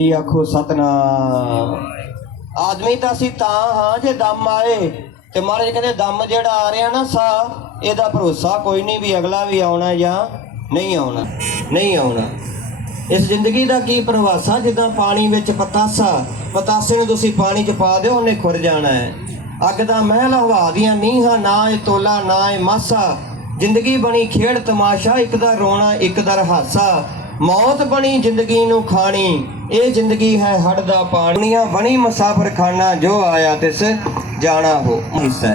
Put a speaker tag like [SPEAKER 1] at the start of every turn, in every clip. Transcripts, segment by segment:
[SPEAKER 1] ਕੀ ਆਖੋ ਸਤਨਾਮ? ਆਦਮੀ ਤਾਂ ਅਸੀਂ ਤਾਂ ਹਾਂ ਜੇ ਦਮ ਆਏ ਤੇ ਮਹਾਰਾਜ ਕਹਿੰਦੇ ਦਮ ਜਿਹੜਾ ਆ ਰਿਹਾ ਨਾ ਸਾ, ਇਹਦਾ ਭਰੋਸਾ ਕੋਈ ਨਹੀਂ ਵੀ ਅਗਲਾ ਵੀ ਆਉਣਾ ਜਾਂ ਨਹੀਂ ਆਉਣਾ ਨਹੀਂ ਆਉਣਾ। ਇਸ ਜ਼ਿੰਦਗੀ ਦਾ ਕੀ ਪ੍ਰਵਾਸਾ ਜਿੱਦਾਂ ਪਾਣੀ ਵਿੱਚ ਪਤਾਸਾ, ਪਤਾਸੇ ਨੂੰ ਤੁਸੀਂ ਪਾਣੀ 'ਚ ਪਾ ਦਿਓ, ਉਹਨੇ ਖੁਰ ਜਾਣਾ ਹੈ। ਅੱਗ ਦਾ ਮਹਿਲ ਹਵਾ ਦੀਆਂ ਨੀਹਾਂ, ਨਾ ਇਹ ਤੋਲਾ, ਨਾ ਏ ਮਾਸਾ। ਜ਼ਿੰਦਗੀ ਬਣੀ ਖੇਡ ਤਮਾਸ਼ਾ, ਇੱਕ ਦਾ ਰੋਣਾ, ਇੱਕ ਦਾ ਹਾਸਾ ਮੌਤ ਬਣੀ ਜ਼ਿੰਦਗੀ ਨੂੰ ਖਾਣੀ। ਇਹ ਜ਼ਿੰਦਗੀ ਹੈ ਹੜ ਦਾ ਪਾਣੀਆਂ ਬਣੀ ਮੁਸਾਫਰ ਖਾਨਾ ਜੋ ਆਇਆ ਤਿਸ ਜਾਣਾ ਹੋ। ਹਿੱਸਾ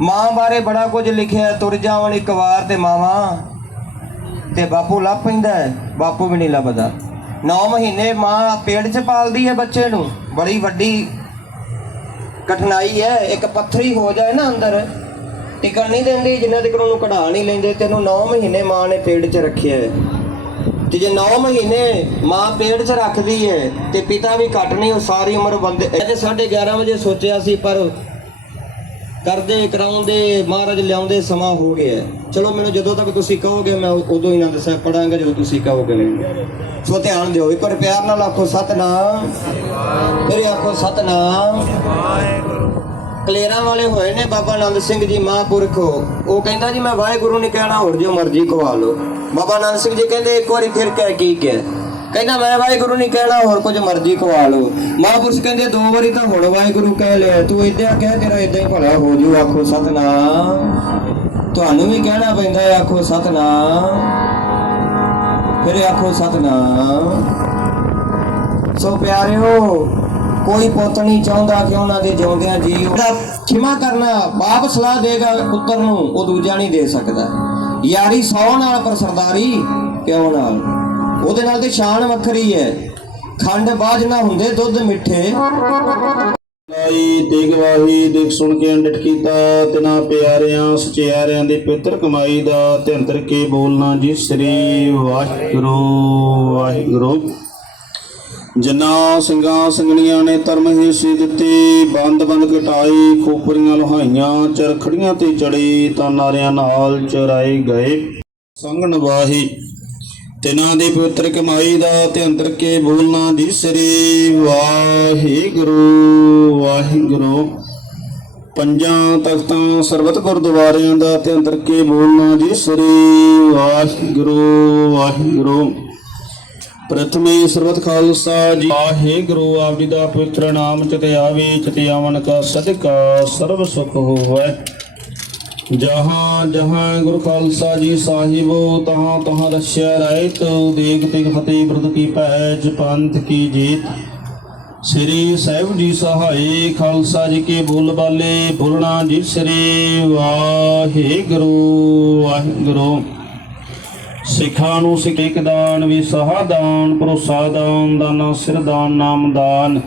[SPEAKER 1] ਮਾਂ ਬਾਰੇ ਬੜਾ ਕੁਝ ਲਿਖਿਆ ਤੁਰ ਜਾਵਣ ਇੱਕ ਵਾਰ ਤੇ ਮਾਵਾਂ ਤੇ ਬਾਪੂ ਲੱਭ ਪੈਂਦਾ ਬਾਪੂ ਵੀ ਨਹੀਂ ਲੱਭਦਾ। 9 ਮਹੀਨੇ ਮਾਂ ਪੇਟ 'ਚ ਪਾਲਦੀ ਹੈ ਬੱਚੇ ਨੂੰ। ਬੜੀ ਵੱਡੀ ਕਠਿਨਾਈ ਹੈ। ਇੱਕ ਪੱਥਰੀ ਹੋ ਜਾਏ ਨਾ ਅੰਦਰ। ਟਿਕਣ ਨਹੀਂ ਦਿੰਦੀ। ਜਿੰਨਾ ਤੱਕ ਉਹਨੂੰ ਕਢਾ ਨਹੀਂ ਲੈਂਦੇ, ਤੈਨੂੰ 9 ਮਹੀਨੇ ਮਾਂ ਨੇ ਪੇਟ 'ਚ ਰੱਖਿਆ ਹੈ। ਤੇ ਜੇ 9 ਮਹੀਨੇ ਮਾਂ ਪੇਟ 'ਚ ਰੱਖਦੀ ਹੈ ਤੇ ਪਿਤਾ ਵੀ ਘੱਟ ਨਹੀਂ, ਉਹ ਸਾਰੀ ਉਮਰ ਬੰਦੇ ਤੇ 11:30 ਵਜੇ ਸੋਚਿਆ ਸੀ, ਪਰ ਕਰਦੇ, ਕਰਾਉਂਦੇ, ਮਹਾਰਾਜ ਲਿਆਉਂਦੇ, ਸਮਾਂ ਹੋ ਗਿਆ। ਚਲੋ ਮੈਨੂੰ ਜਦੋਂ ਤੱਕ ਤੁਸੀਂ ਕਹੋਗੇ, ਮੈਂ ਉਦੋਂ ਹੀ ਨਾ ਸਾਹਿਬ ਪੜਾਂਗਾ ਜਦੋਂ ਤੁਸੀਂ ਕਹੋਗੇ ਮੈਨੂੰ। ਸੋ ਧਿਆਨ ਦਿਓ, ਇੱਕ ਵਾਰ ਪਿਆਰ ਨਾਲ ਆਖੋ, ਸਤਨਾਮ। ਫਿਰ ਆਖੋ, ਸਤਨਾਮ। ਕਲੇਰਾਂ ਵਾਲੇ ਹੋਏ ਨੇ ਬਾਬਾ ਆਨੰਦ ਸਿੰਘ ਜੀ ਮਹਾਂਪੁਰਖ। ਉਹ ਕਹਿੰਦਾ ਜੀ, ਮੈਂ ਵਾਹਿਗੁਰੂ ਨਹੀਂ ਕਹਿਣਾ, ਹੋਰ ਜੋ ਮਰਜ਼ੀ ਕਵਾ ਲਓ। ਬਾਬਾ ਆਨੰਦ ਸਿੰਘ ਜੀ ਕਹਿੰਦੇ, ਇੱਕ ਵਾਰੀ ਫਿਰ ਕਹਿ ਕੀ ਕਹਿ? ਕਹਿੰਦਾ, ਮੈਂ ਵਾਹਿਗੁਰੂ ਨਹੀਂ ਕਹਿਣਾ, ਹੋਰ ਕੁਝ ਮਰਜ਼ੀ ਕਵਾ ਲਓ। ਮਹਾਂਪੁਰਸ਼ ਕਹਿੰਦੇ, ਦੋ ਵਾਰੀ ਤਾਂ ਹੁਣ ਵਾਹਿਗੁਰੂ ਕਹਿ ਲਿਆ, ਤੂੰ ਇਦਾਂ ਕਹਿ, ਤੇਰਾ ਇਦਾਂ ਹੀ ਭਲਾ ਹੋ ਜੂ, ਆਖੋ ਸਤਨਾਮ। ਤੁਹਾਨੂੰ ਵੀ ਕਹਿਣਾ ਪੈਂਦਾ ਹੈ, ਆਖੋ ਸਤਨਾਮ। ਫਿਰ ਆਖੋ ਸਤਨਾਮ। ਸੋ ਪਿਆਰਿਓ ਕੋਈ ਪੁੱਤ ਨਹੀਂ ਚਾਹੁੰਦਾ ਕਿ ਉਹਨਾਂ ਦੇ ਜਿਉਂਦਿਆਂ ਜੀ ਉਹਦਾ ਖਿਮਾ ਕਰਨਾ ਬਾਪ ਸਲਾਹ ਦੇਗਾ ਪੁੱਤਰ ਨੂੰ ਉਹ ਦੂਜਾ ਨਹੀਂ ਦੇ ਸਕਦਾ। ਯਾਰੀ 100 ਨਾਲ ਪਰ ਸਰਦਾਰੀ ਕਿਉਂ ਨਾਲ? ਉਹਦੇ ਨਾਲ ਤੇ ਸ਼ਾਨ ਵੱਖਰੀ ਹੈ। ਖੰਡ ਬਾਜ ਨਾ ਹੁੰਦੇ ਦੁੱਧ ਮਿੱਠੇ।
[SPEAKER 2] ਲਾਈ ਤੇ ਗਵਾਹੀ ਦੇਖ ਸੁਣ ਕੇ ਅੰਡਟ ਕੀਤਾ ਤਿਨਾ ਪਿਆਰਿਆਂ ਸਚਿਆਰਿਆਂ ਦੀ ਪਵਿੱਤਰ ਕਮਾਈ ਦਾ ਤੇ ਅੰਤਰ ਕੇ ਬੋਲਣਾ ਜੀ ਸ੍ਰੀ ਵਾਹਿਗੁਰੂ ਵਾਹਿਗੁਰੂ। ਜਿਨ੍ਹਾਂ ਸਿੰਘਾਂ ਸੰਗਣੀਆਂ ਨੇ ਧਰਮ ਹਿੱਸੇ ਦਿੱਤੀ, ਬੰਦ ਬੰਦ ਘਟਾਈ, ਖੋਪਰੀਆਂ ਲੋਹਾਈਆਂ ਚਰਖੜੀਆਂ ਤੇ ਚੜੀ, ਤਾਂ ਨਾਰਿਆਂ ਨਾਲ ਚਰਾਏ ਗਏ ਸੰਗ ਨਵਾਹੀ ਤਿਨਾਂ ਦੀ ਪਵਿੱਤਰ ਕਮਾਈ ਦਾ ਤੇ ਅੰਤਰ ਕੇ ਬੋਲਣਾ ਜੀ ਸ੍ਰੀ ਵਾਹਿਗੁਰੂ ਵਾਹਿਗੁਰੂ। ਪੰਜਾਂ ਤਖਤਾਂ ਸਰਬਤ ਗੁਰਦੁਆਰਿਆਂ ਦਾ ਤੇ ਅੰਤਰ ਕੇ ਬੋਲਣਾ ਜੀ ਸ੍ਰੀ ਵਾਹਿਗੁਰੂ ਵਾਹਿਗੁਰੂ। ਪ੍ਰਥਮੇ ਸਰਬਤ ਖਾਲਸਾ ਜੀ। ਵਾਹਿਗੁਰੂ ਆਪ ਜੀ ਦਾ ਪਵਿੱਤਰ ਨਾਮ ਚਿਤ ਆਵੇ ਚਿਤ ਆਵਨ ਕਾ ਸਦਕਾ ਸਰਬ ਸੁਖ ਹੋਵੇ। ਜਹਾਂ ਜਹਾਂ ਗੁਰ ਖਾਲਸਾ ਜੀ ਸਾਹਿਬੋ, ਤਹਾਂ ਤਹਾਂ ਰਸਿਆ ਰਾਇਤ ਦੇਖ ਤੇ ਫਤਿਹ ਬਿਰਦ ਕੀ ਪੈਜ ਪੰਥ ਕੀ ਜੀਤ। ਸ੍ਰੀ ਸਾਹਿਬ ਜੀ ਸਹਾਈ, ਖਾਲਸਾ ਜੀ ਕੇ ਬੋਲ ਬਾਲੇ, ਬੋਲਣਾ ਜੀ ਸ੍ਰੀ ਵਾਹਿਗੁਰੂ ਵਾਹਿਗੁਰੂ। ਸਿੱਖਾਂ ਨੂੰ ਸਿੱਖ ਦਾਨ, ਵੀ ਸਹਾਦਾਨ ਭਰੋਸਾ ਦਾਨ, ਦਾਨਾ ਸਿਰ ਦਾਨ, ਨਾਮ ਦਾਨ।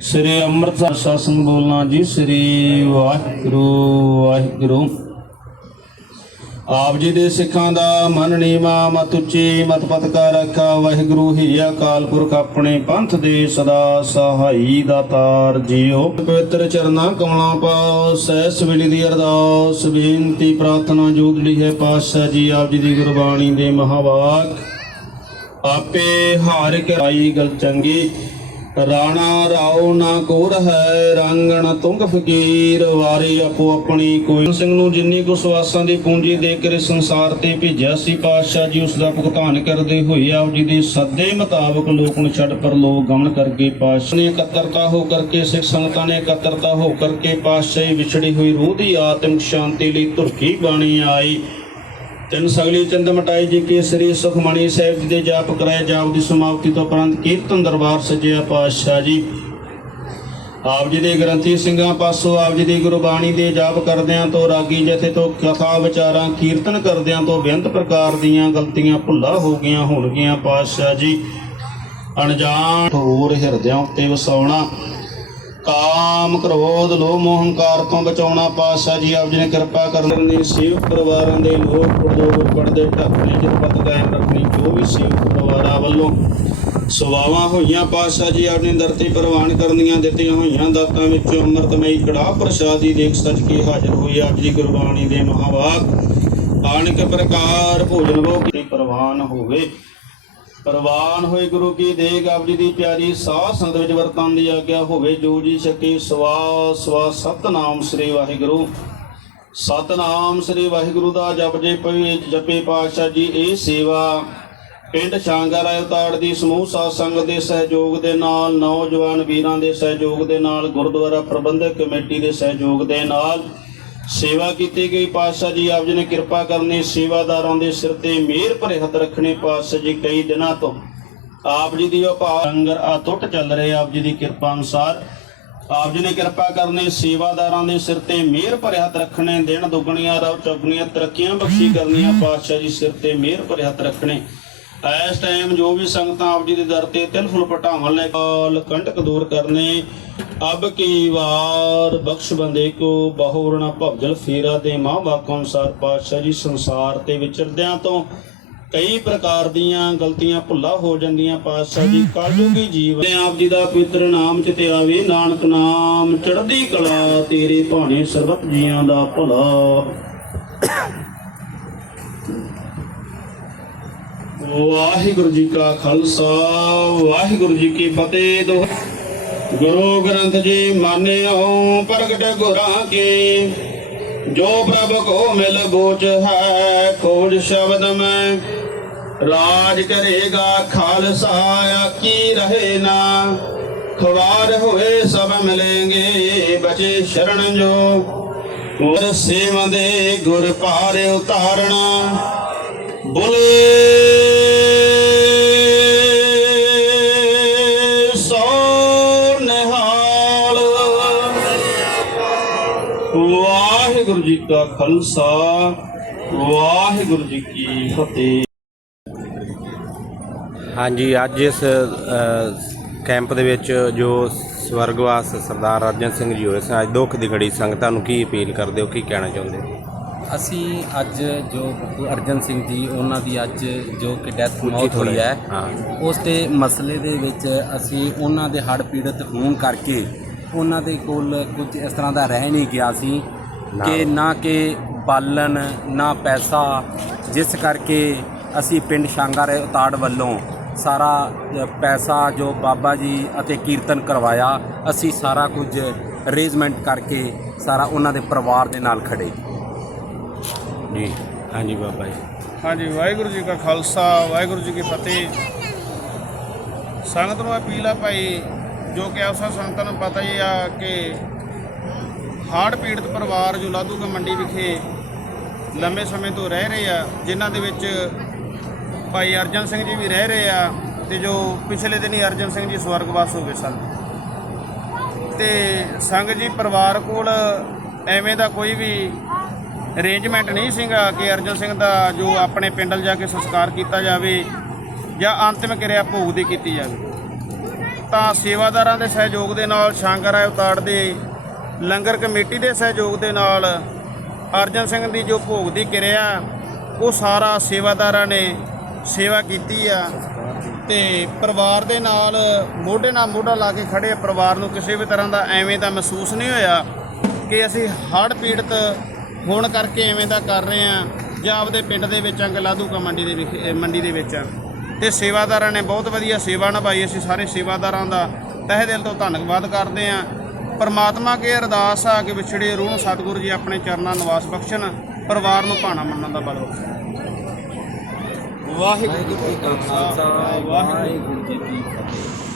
[SPEAKER 2] ਸ੍ਰੀ ਅੰਮ੍ਰਿਤਸਰ ਸਾਸਨ ਬੋਲਣਾ ਜੀ, ਸ੍ਰੀ ਵਾਹਿਗੁਰੂ ਵਾਹਿਗੁਰੂ। ਆਪ ਜੀ ਦੇ ਸਿੱਖਾਂ ਦਾ ਮਨ ਨੀਵਾ, ਮਤ ਉੱਚੀ, ਮਤ ਪਤ ਕਾ ਰੱਖਾ, ਵਾਹਿਗੁਰੂ ਹੀ ਅਕਾਲ ਪੁਰਖ ਆਪਣੇ ਪੰਥ ਦੇ ਸਦਾ ਸਹਾਈ ਦਾਤਾਰ ਜੀਓ। ਪਵਿੱਤਰ ਚਰਨਾਂ ਕਮਲਾਂ ਪਾਓ ਸਹਿਸ ਵੇਲੇ ਦੀ ਅਰਦਾਸ, ਬੇਨਤੀ, ਪ੍ਰਾਰਥਨਾ ਜੋਦੜੀ ਹੈ ਪਾਤਸ਼ਾਹ ਜੀ, ਆਪ ਜੀ ਦੀ ਗੁਰਬਾਣੀ ਦੇ ਮਹਾਵਾਕ। ਆਪੇ ਹਾਰ ਕੇ ਗਲ ਚੰਗੀ ਰਾਣਾ ਰਾਉ ਨਾ ਕੋਰ ਹੈ, ਰਾਂਗਣ ਤੁੰਗ ਫਕੀਰ ਵਾਰੀ ਆਪੋ ਆਪਣੀ ਕੋਈ ਸਿੰਘ ਨੂੰ ਜਿੰਨੀ ਕੁ ਸਵਾਸਾਂ ਦੀ ਪੂੰਜੀ ਦੇ ਕੇ ਸੰਸਾਰ ਤੇ ਭੇਜਿਆ ਸੀ ਪਾਤਸ਼ਾਹ ਜੀ, ਉਸ ਦਾ ਭੁਗਤਾਨ ਕਰਦੇ ਹੋਏ ਆਪ ਜੀ ਦੇ ਸੱਦੇ ਮੁਤਾਬਕ ਲੋਕ ਨੂੰ ਛੱਡ ਪਰ ਲੋਕ ਗਮਨ ਕਰਕੇ ਪਾਤਸ਼ਾਹ ਨੇ ਇਕੱਤਰਤਾ ਹੋ ਕਰਕੇ, ਸਿੱਖ ਸੰਗਤਾਂ ਨੇ ਇਕੱਤਰਤਾ ਹੋ ਕਰਕੇ ਪਾਤਸ਼ਾਹੀ ਵਿਛੜੀ ਹੋਈ ਰੂਹ ਦੀ ਆਤਮਿਕ ਸ਼ਾਂਤੀ ਲਈ ਧੁਰਕੀ ਬਾਣੀ ਆਈ। ਤਿੰਨ ਸਗਲੀ ਚੰਦ ਮਟਾਈ ਜੀ ਕੇ ਸ੍ਰੀ ਸੁਖਮਣੀ ਸਾਹਿਬ ਜੀ ਦੇ ਜਾਪ ਕਰਾਏ ਜਾਪ ਦੀ ਸਮਾਪਤੀ ਤੋਂ ਉਪਰੰਤ ਕੀਰਤਨ ਦਰਬਾਰ ਸਜਿਆ ਪਾਤਸ਼ਾਹ ਜੀ। ਆਪ ਜੀ ਦੇ ਗ੍ਰੰਥੀ ਸਿੰਘਾਂ ਪਾਸੋਂ ਆਪ ਜੀ ਦੀ ਗੁਰਬਾਣੀ ਦੇ ਜਾਪ ਕਰਦਿਆਂ ਤੋਂ ਰਾਗੀ ਜਥੇ ਤੋਂ ਕਥਾ ਵਿਚਾਰਾਂ ਕੀਰਤਨ ਕਰਦਿਆਂ ਤੋਂ ਬੇਅੰਤ ਪ੍ਰਕਾਰ ਦੀਆਂ ਗਲਤੀਆਂ ਭੁੱਲਾ ਹੋ ਗਈਆਂ ਹੋਣਗੀਆਂ ਪਾਤਸ਼ਾਹ ਜੀ। ਅਣਜਾਣ ਹੋਰ ਹਿਰਦਿਆਂ ਉੱਤੇ ਵਸਾਉਣਾ ਕਾਮ ਕ੍ਰੋਧ ਲੋਭ ਮੋਹ ਹੰਕਾਰ ਤੋਂ ਬਚਾਉਣਾ ਪਾਤਸ਼ਾਹ ਜੀ ਆਪ ਜੀ ਨੇ ਕਿਰਪਾ ਕਰਨ ਦੀ ਸੇਵ ਪਰਿਵਾਰਾਂ ਦੇ ਲੋਕ ਪ੍ਰਦੋਗ ਪੜਦੇ ਢੱਕਣੇ ਜਰਪਤ ਕਾਇਮ ਰੱਖਣੀ, ਜੋ ਵੀ ਸੇਵ ਪਰਿਵਾਰਾਂ ਵੱਲੋਂ ਸੁਭਾਵਾਂ ਹੋਈਆਂ, ਪਾਤਸ਼ਾਹ ਜੀ ਆਪ ਨੇ ਧਰਤੀ ਪ੍ਰਵਾਨ ਕਰਨੀਆਂ, ਦਿੱਤੀਆਂ ਹੋਈਆਂ ਦਾਤਾਂ ਵਿੱਚੋਂ ਅੰਮ੍ਰਿਤਮਈ ਕੜਾ ਪ੍ਰਸ਼ਾਦੀ ਦੇਖ ਸੱਚ ਕੇ ਹਾਜ਼ਰ ਹੋਈ ਆਪ ਜੀ ਗੁਰਬਾਣੀ ਦੇ ਮਹਾਵਾਕ। ਆਣਕ ਪ੍ਰਕਾਰ ਭੋਜਨ ਵੋ ਕੀ ਪ੍ਰਵਾਨ ਹੋਵੇ। ਪ੍ਰਵਾਨ ਹੋਏ ਗੁਰੂ ਕੀ ਦੇਗ ਆਪ ਜੀ ਦੀ ਪਿਆਰੀ ਸਾਧ ਸੰਗਤ ਵਿੱਚ ਵਰਤਨ ਦੀ ਆਗਿਆ ਹੋਵੇ, ਜੋ ਜੀ ਸ਼ਕੀ ਸਵਾ ਸਵਾ ਸਤਨਾਮ ਸ੍ਰੀ ਵਾਹਿਗੁਰੂ। ਸਤਨਾਮ ਸ੍ਰੀ ਵਾਹਿਗੁਰੂ ਦਾ ਜਪ ਜੇ ਪਵੇ, ਜਪੇ ਪਾਤਸ਼ਾਹ ਜੀ, ਇਹ ਸੇਵਾ। ਪਿੰਡ ਸ਼ਾਂਘਾ ਰਾਏ ਉਤਾੜ ਦੀ ਸਮੂਹ ਸਾਧ ਸੰਗਤ ਦੇ ਸਹਿਯੋਗ ਦੇ ਨਾਲ, ਨੌਜਵਾਨ ਵੀਰਾਂ ਦੇ ਸਹਿਯੋਗ ਦੇ ਨਾਲ, ਗੁਰਦੁਆਰਾ ਪ੍ਰਬੰਧਕ ਕਮੇਟੀ ਦੇ ਸਹਿਯੋਗ ਦੇ ਨਾਲ ਸੇਵਾ ਕੀਤੀ ਗਈ ਪਾਤਸ਼ਾਹ ਜੀ, ਆਪ ਜੀ ਨੇ ਕਿਰਪਾ ਕਰਨੀ, ਸੇਵਾਦਾਰਾਂ ਦੇ ਸਿਰ ਤੇ ਮਿਹਰ ਭਰੇ ਹੱਥ ਰੱਖਣੇ ਪਾਤਸ਼ਾਹ ਜੀ ਕਈ ਦਿਨਾਂ ਤੋਂ। ਆਪ ਜੀ ਦੀ ਵਪਾਰ ਲੰਗਰ ਅਟੁੱਟ ਚੱਲ ਰਹੇ ਆਪ ਜੀ ਦੀ ਕਿਰਪਾ ਅਨੁਸਾਰ। ਆਪ ਜੀ ਨੇ ਕਿਰਪਾ ਕਰਨੀ, ਸੇਵਾਦਾਰਾਂ ਦੇ ਸਿਰ ਤੇ ਮਿਹਰ ਭਰੇ ਹੱਥ ਰੱਖਣੇ, ਦਿਨ ਦੁੱਗਣੀਆਂ ਰਵ ਚੌਗਣੀਆਂ, ਤਰੱਕੀਆਂ ਬਖਸ਼ੀ ਕਰਨੀਆਂ, ਪਾਤਸ਼ਾਹ ਜੀ ਸਿਰ ਤੇ ਮਿਹਰ ਭਰੇ ਹੱਥ ਰੱਖਣੇ। ਇਸ ਟਾਈਮ ਜੋ ਵੀ ਸੰਗਤਾਂ ਆਪ ਜੀ ਦੇ ਦਰ ਤੇ ਤਿਲ ਫੁੱਲ ਪਟਾਵਣ ਲੈ ਕਾਲ, ਕੰਟਕ ਦੂਰ ਕਰਨੇ ਅਬ ਕੀ ਵਾਰ ਬਖਸ਼ ਬੰਦੇ ਕੋ ਬਹੁਰਣਾ ਭਵਜਲ ਫੇਰਾ ਦੇ ਮਾਂ ਵਾਕ ਅਨੁਸਾਰ ਪਾਤਸ਼ਾਹ ਜੀ ਸੰਸਾਰ ਤੇ ਵਿਚਰਦਿਆਂ ਤੋਂ। ਕਈ ਪ੍ਰਕਾਰ ਦੀਆਂ ਗਲਤੀਆਂ ਭੁੱਲਾ ਹੋ ਜਾਂਦੀਆਂ ਪਾਤਸ਼ਾਹ ਜੀ ਕਾਲਜੋਗੀ ਜੀਵ ਤੇ ਆਪ ਜੀ ਦਾ ਪਵਿੱਤਰ ਨਾਮ ਚਿਤੇ ਆਵੇ, ਨਾਨਕ ਨਾਮ ਚੜ੍ਹਦੀ ਕਲਾ, ਤੇਰੇ ਭਾਣੇ ਸਰਬਤ ਜੀਆਂ ਦਾ ਭਲਾ। ਵਾਹਿਗੁਰੂ ਜੀ ਕਾ ਖਾਲਸਾ, ਵਾਹਿਗੁਰੂ ਜੀ ਕੀ ਫਤਿਹ। ਦੋ ਗੁਰੂ ਗ੍ਰੰਥ ਜੀ ਮਾਨਿਓ, ਪ੍ਰਗਟ ਗੁਰਾਂ ਕੀ। ਜੋ ਪ੍ਰਭ ਕੋ ਮਿਲ ਬੋਚ ਹੈ, ਖੋਜ ਸ਼ਬਦ ਮੈਂ। ਰਾਜ ਕਰੇਗਾ ਖਾਲਸਾ ਆਕੀ ਰਹੇ ਨਾ। ਖਵਾਰ ਹੋਏ ਸਭ ਮਿਲेंगे ਬਚੇ ਸ਼ਰਨ ਜੋ। ਗੁਰ ਸੇਵੰਦੇ ਗੁਰ ਪਾਰ ਉਤਾਰਣਾ ਬੋਲੇ ਵਾਹਿਗੁਰੂ ਜੀ ਕਾ ਖਾਲਸਾ ਵਾਹਿਗੁਰੂ ਜੀ ਕੀ ਫਤਿਹ।
[SPEAKER 3] ਹਾਂਜੀ ਅੱਜ ਇਸ ਕੈਂਪ ਦੇ ਵਿੱਚ ਜੋ ਸਵਰਗਵਾਸ ਸਰਦਾਰ ਅਰਜਨ ਸਿੰਘ ਜੀ ਹੋਏ ਸਨ ਅੱਜ ਦੁੱਖ ਦੀ ਘੜੀ ਸੰਗਤਾਂ ਨੂੰ ਕੀ ਅਪੀਲ ਕਰਦੇ ਹੋ ਕੀ ਕਹਿਣਾ ਚਾਹੁੰਦੇ ਹੋ?
[SPEAKER 4] ਅਸੀਂ ਅੱਜ ਜੋ ਬਾਪੂ ਅਰਜਨ ਸਿੰਘ ਜੀ ਉਹਨਾਂ ਦੀ ਅੱਜ ਜੋ ਕਿ ਡੈਥ ਮੌਤ ਹੋਈ ਹੈ
[SPEAKER 3] ਹਾਂ।
[SPEAKER 4] ਉਸ ਤੇ ਮਸਲੇ ਦੇ ਵਿੱਚ ਅਸੀਂ ਉਹਨਾਂ ਦੇ ਹੜ੍ਹ ਪੀੜਤ ਹੋਣ ਕਰਕੇ ਉਹਨਾਂ ਦੇ ਕੋਲ ਕੁਝ ਇਸ ਤਰ੍ਹਾਂ ਦਾ ਰਹਿ ਨਹੀਂ ਗਿਆ ਸੀ ਕਿ ਨਾ ਕਿ ਬਾਲਣ ਨਾ ਪੈਸਾ ਜਿਸ ਕਰਕੇ ਅਸੀਂ ਪਿੰਡ ਸ਼ਾਂਗਾਰੇ ਉਤਾੜ ਵੱਲੋਂ ਸਾਰਾ ਪੈਸਾ ਜੋ ਬਾਬਾ ਜੀ ਅਤੇ ਕੀਰਤਨ ਕਰਵਾਇਆ ਅਸੀਂ ਸਾਰਾ ਕੁਝ ਅਰੇਂਜਮੈਂਟ ਕਰਕੇ ਸਾਰਾ ਉਹਨਾਂ ਦੇ ਪਰਿਵਾਰ ਦੇ ਨਾਲ ਖੜੇ।
[SPEAKER 3] ਜੀ ਹਾਂਜੀ ਬਾਬਾ ਜੀ।
[SPEAKER 5] ਹਾਂਜੀ ਵਾਹਿਗੁਰੂ ਜੀ ਕਾ ਖਾਲਸਾ ਵਾਹਿਗੁਰੂ ਜੀ ਕੀ ਫਤਿਹ। ਸੰਗਤ ਨੂੰ ਅਪੀਲ ਆ ਭਾਈ ਜੋ ਕਿ ਆਸਾ ਸੰਗਤਾਂ ਨੂੰ ਪਤਾ ਹੀ ਆ ਕਿ ਹਾਰਟ ਪੀੜਤ ਪਰਿਵਾਰ ਜੋ ਲਾਧੂ ਕਾ ਮੰਡੀ ਵਿਖੇ ਲੰਮੇ ਸਮੇਂ ਤੋਂ ਰਹਿ ਰਹੇ ਆ, ਜਿਨ੍ਹਾਂ ਦੇ ਵਿੱਚ ਭਾਈ ਅਰਜਨ ਸਿੰਘ ਜੀ ਵੀ ਰਹਿ ਰਹੇ ਆ ਤੇ ਜੋ ਪਿਛਲੇ ਦਿਨੀ ਅਰਜਨ ਸਿੰਘ ਜੀ ਸਵਰਗਵਾਸ ਹੋ ਗਏ ਸਨ। ਤੇ ਸੰਗ ਜੀ ਪਰਿਵਾਰ ਕੋਲ ਐਵੇਂ ਦਾ ਕੋਈ ਵੀ ਅਰੇਂਜਮੈਂਟ ਨਹੀਂ ਸੀਗਾ ਕਿ ਅਰਜਨ ਸਿੰਘ ਦਾ ਜੋ ਆਪਣੇ ਪਿੰਡਲ ਜਾ ਕੇ ਸੰਸਕਾਰ ਕੀਤਾ ਜਾਵੇ ਜਾਂ ਅੰਤਿਮ ਕਿਰਿਆ ਭੋਗ ਦੀ ਕੀਤੀ ਜਾਵੇ। ਤਾਂ ਸੇਵਾਦਾਰਾਂ ਦੇ ਸਹਿਯੋਗ ਦੇ ਨਾਲ ਸ਼ਾਂਕਰ ਉਤਾੜ ਦੇ ਲੰਗਰ ਕਮੇਟੀ ਦੇ ਸਹਿਯੋਗ ਦੇ ਨਾਲ ਅਰਜਨ ਸਿੰਘ ਦੀ ਜੋ ਭੋਗ ਦੀ ਕਿਰਿਆ, ਉਹ ਸਾਰਾ ਸੇਵਾਦਾਰਾਂ ਨੇ ਸੇਵਾ ਕੀਤੀ ਆ। ਤੇ ਪਰਿਵਾਰ ਦੇ ਨਾਲ ਮੋਢੇ ਨਾਲ ਮੋਢਾ ਲਾ ਕੇ ਖੜੇ ਪਰਿਵਾਰ ਨੂੰ ਕਿਸੇ ਵੀ ਤਰ੍ਹਾਂ ਦਾ ਐਵੇਂ ਦਾ ਮਹਿਸੂਸ ਨਹੀਂ ਹੋਇਆ ਕਿ ਅਸੀਂ ਹੜ੍ਹ ਪੀੜਤ ਹੋਣ ਕਰਕੇ ਐਵੇਂ ਦਾ ਕਰ ਰਹੇ ਆ ਜਾਂ ਆਪਦੇ ਪਿੰਡ ਦੇ ਵਿੱਚ ਅੰਗਲਾਦੂ ਕਾ ਮੰਡੀ ਦੇ ਵਿਖੇ- ਮੰਡੀ ਦੇ ਵਿੱਚ ਤੇ ਸੇਵਾਦਾਰਾਂ ਨੇ ਬਹੁਤ ਵਧੀਆ ਸੇਵਾ ਨਿਭਾਈ। ਅਸੀਂ ਸਾਰੇ ਸੇਵਾਦਾਰਾਂ ਦਾ ਤਹਿ ਦਿਲ ਤੋਂ ਧੰਨਵਾਦ ਕਰਦੇ ਆ ਪਰਮਾਤਮਾ ਕੇ ਅਰਦਾਸ ਆ ਕਿ ਵਿਛੜੇ ਰੂਹ ਨੂੰ ਸਤਿਗੁਰੂ ਜੀ ਆਪਣੇ ਚਰਨਾਂ ਨਿਵਾਸ ਬਖਸ਼ਣ, ਪਰਿਵਾਰ ਨੂੰ ਭਾਣਾ ਮੰਨਣ ਦਾ ਬਲ ਬਖਸ਼ਣ। ਵਾਹਿਗੁਰੂ ਜੀ ਕਾ ਖਾਲਸਾ ਵਾਹਿਗੁਰੂ
[SPEAKER 4] ਵਾਹਿਗੁਰੂ ਜੀ ਕੀ ਫਤਿਹ।